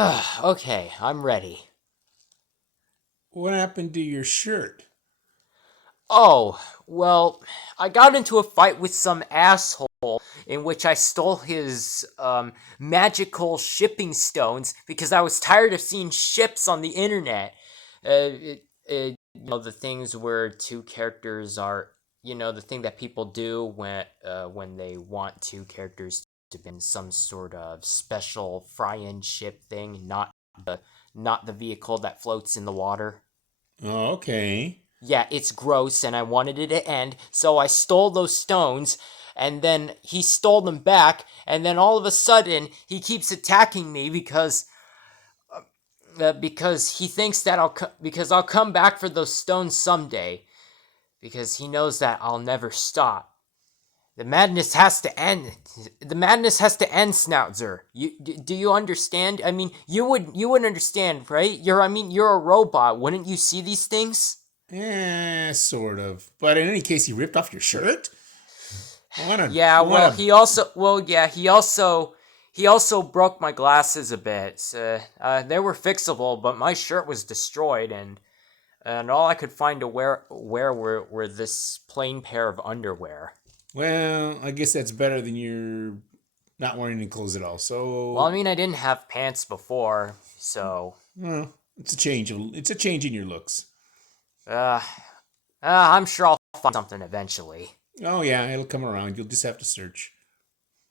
Okay, I'm ready. What happened to your shirt? Oh, well, I got into a fight with some asshole in which I stole his magical shipping stones because I was tired of seeing ships on the internet. The things where two characters are, the thing that people do when they want two characters to be in some sort of special fry-in ship thing, not the vehicle that floats in the water. Oh, okay. Yeah, it's gross and I wanted it to end, so I stole those stones and then he stole them back and then all of a sudden he keeps attacking me because he thinks that because I'll come back for those stones someday because he knows that I'll never stop. The madness has to end. The madness has to end, Snoutzer. Do you understand? I mean, you would understand, right? You're a robot. Wouldn't you see these things? Sort of. But in any case, he ripped off your shirt? Yeah, What well, a, he also broke my glasses a bit. They were fixable, but my shirt was destroyed, and all I could find to wear were this plain pair of underwear. well, I guess that's better than your not wearing any clothes at all. Well, I So, mean, I didn't have pants before, so well, it's a change in your looks. uh, I'm sure I'll find something eventually. Oh yeah, it'll come around. You'll just have to search.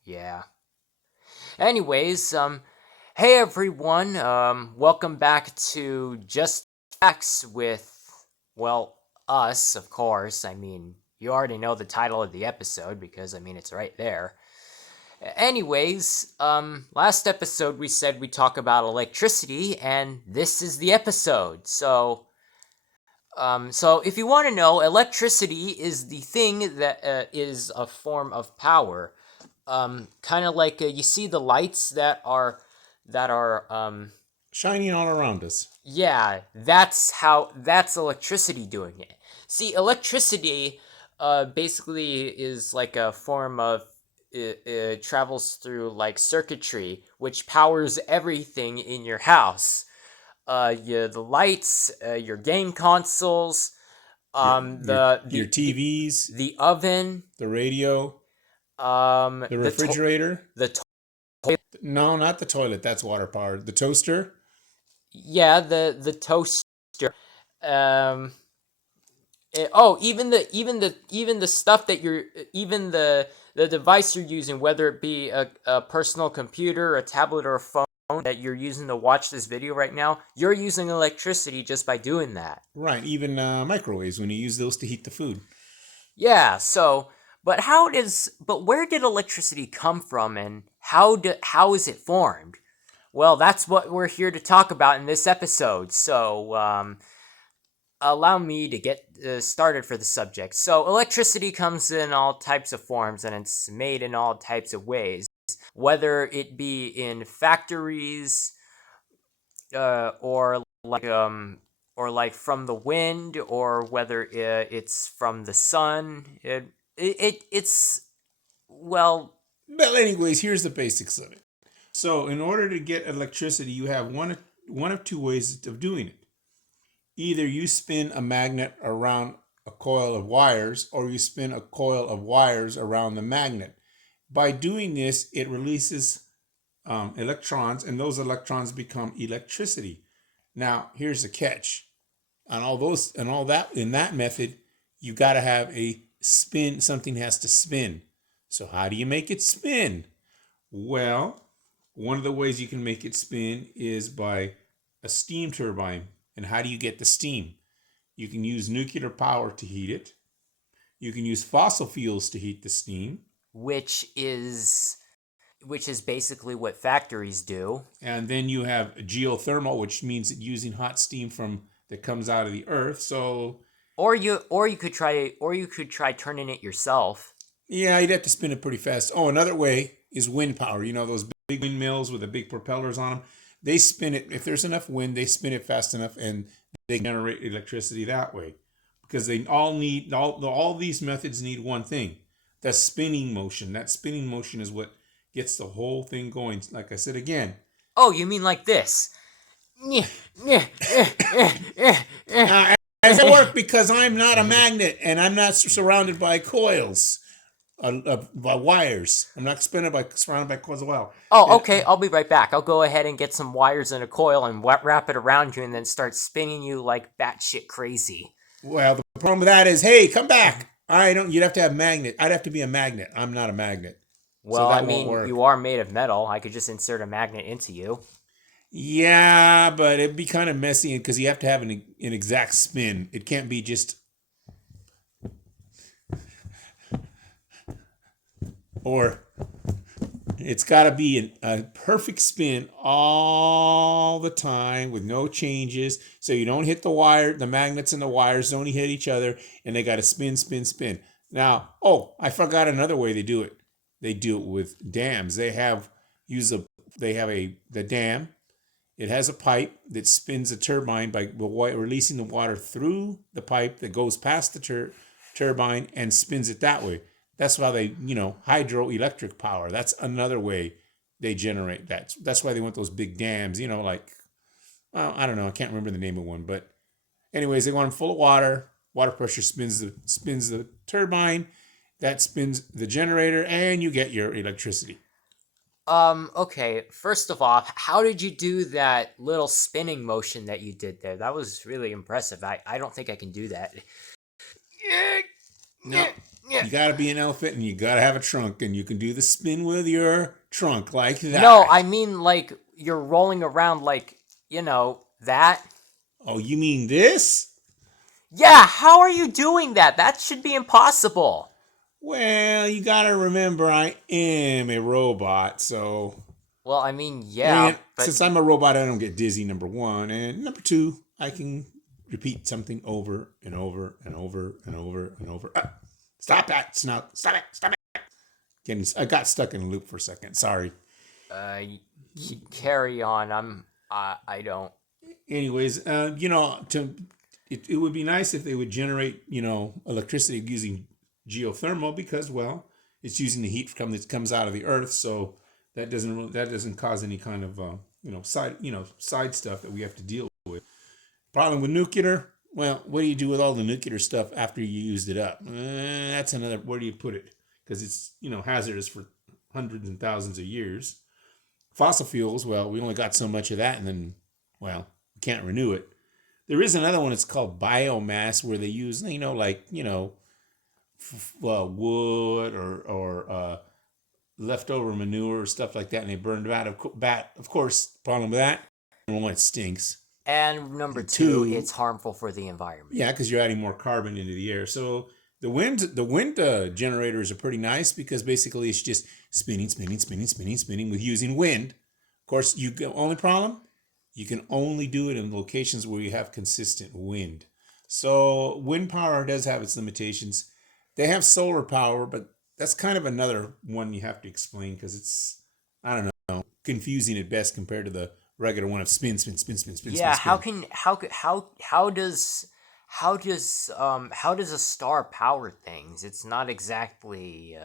Yeah. Anyways, hey everyone, welcome back to Just Facts with, well, us, of course. I mean, you already know the title of the episode because, I mean, it's right there. Anyways, last episode we said we talk about electricity, and this is the episode. So if you want to know, electricity is the thing that is a form of power. Kind of like you see the lights that are Shining all around us. yeah, that's electricity doing it. See, electricity basically is like a form of it travels through like circuitry, which powers everything in your house. Yeah, the lights, your game consoles, Your um, your the your the the TVs, the oven, the radio, the the refrigerator. the No, not the toilet. That's water powered. The toaster. yeah, the toaster. Um, even the stuff that you're even the device you're using, whether it be a personal computer, a tablet, or a phone that you're using to watch this video right now, you're using electricity just by doing that. Right. Even microwaves when you use those to heat the food. Yeah, so but where did electricity come from and how is it formed? Well, that's what we're here to talk about in this episode. So, allow me to get started for the subject. So, electricity comes in all types of forms and it's made in all types of ways, whether it be in factories, or like from the wind, or whether it's from the sun. It's well, Well, anyways, here's the basics of it. So, in order to get electricity, you have one of two ways of doing it. Either you spin a magnet around a coil of wires, or you spin a coil of wires around the magnet. By doing this, it releases electrons, and those electrons become electricity. Now, here's the catch: on all those and all that in that method, you got to have a spin. Something has to spin. So, how do you make it spin? Well, one of the ways you can make it spin is by a steam turbine. And how do you get the steam? You can use nuclear power to heat it. You can use fossil fuels to heat the steam. which is which is basically what factories do. And then you have geothermal, which means using hot steam from that comes out of the earth. So Or you could try turning it yourself. yeah, you'd have to spin it pretty fast. Oh, another way is wind power. You know those big windmills with the big propellers on them. They spin it if there's enough wind. They spin it fast enough, and they generate electricity that way. Because they all need all these methods need one thing: the spinning motion. That spinning motion is what gets the whole thing going. Like I said again, Oh, you mean like this? It work because I'm not a magnet and I'm not surrounded by coils, by wires. I'm not surrounded by coils of wire. Oh, And, okay, I'll be right back. I'll go ahead and get some wires and a coil and wrap it around you and then start spinning you like batshit crazy. well, the problem with that is, hey, come back. I don't. You'd have to have a magnet. I'd have to be a magnet. I'm not a magnet, so Well, I that won't mean, work. you are made of metal. I could just insert a magnet into you. Yeah, but it'd be kind of messy because you have to have an exact spin. It can't be just or it's got to be a perfect spin all the time with no changes, so you don't hit the wire. The magnets and the wires don't hit each other, and they got to spin, spin, spin. Now, oh, I forgot another way they do it. They do it with dams. They have the dam. It has a pipe that spins a turbine by releasing the water through the pipe that goes past the turbine and spins it that way. That's why they, hydroelectric power. That's another way they generate that. That's why they want those big dams, like, well, I don't know. I can't remember the name of one. But anyways, they want them full of water. Water pressure spins the turbine. That spins the generator, and you get your electricity. Okay, first of all, how did you do that little spinning motion that you did there? That was really impressive. I don't think I can do that. No, you got to be an elephant, and you got to have a trunk, and you can do the spin with your trunk like that. No, I mean like you're rolling around like, that. Oh, you mean this? Yeah, how are you doing that? That should be impossible. Well, you got to remember I am a robot, so... Well, I mean, yeah, And but since I'm a robot, I don't get dizzy, number one. And number two, I can repeat something over and over and over and over and over. Stop that, Snout. Stop it. Stop it. I got stuck in a loop for a second. Sorry. carry on. I don't. Anyways, it would be nice if they would generate, electricity using geothermal because, well, it's using the heat that comes out of the earth, so that doesn't cause any kind of side stuff that we have to deal with. Problem with nuclear, well, what do you do with all the nuclear stuff after you used it up? That's another. Where do you put it? Because it's hazardous for hundreds and thousands of years. Fossil fuels, well, we only got so much of that, and then, well, we can't renew it. There is another one. It's called biomass, where they use wood or leftover manure or stuff like that, and they burn it out. Of course, the problem with that, number one, it stinks. And number two, it's harmful for the environment. Yeah, because you're adding more carbon into the air. So the wind generators are pretty nice because basically it's just spinning with using wind. Of course, only problem, you can only do it in locations where you have consistent wind. So wind power does have its limitations. They have solar power, but that's kind of another one you have to explain because it's, I don't know, confusing at best compared to the regular one of spin. Yeah, spin. how does a star power things? It's not exactly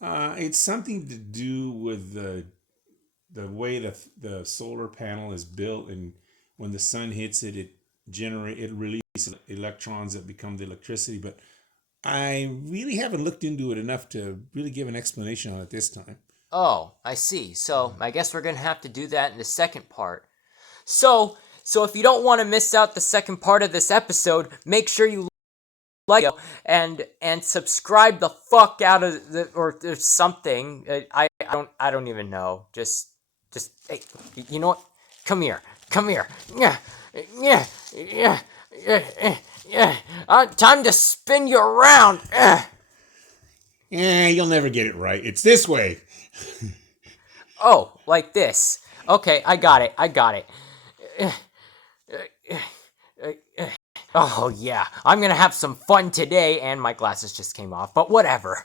It's something to do with the way the solar panel is built, and when the sun hits it, it releases electrons that become the electricity. But I really haven't looked into it enough to really give an explanation on it this time. Oh, I see. So I guess we're gonna have to do that in the second part. So if you don't want to miss out the second part of this episode, make sure you like it and subscribe the fuck out of or something. I don't even know. Just hey, you know what? Come here. Yeah. Time to spin you around. Yeah, you'll never get it right. It's this way. Oh, like this. Okay, I got it. Oh, yeah. I'm gonna have some fun today, and my glasses just came off, but whatever.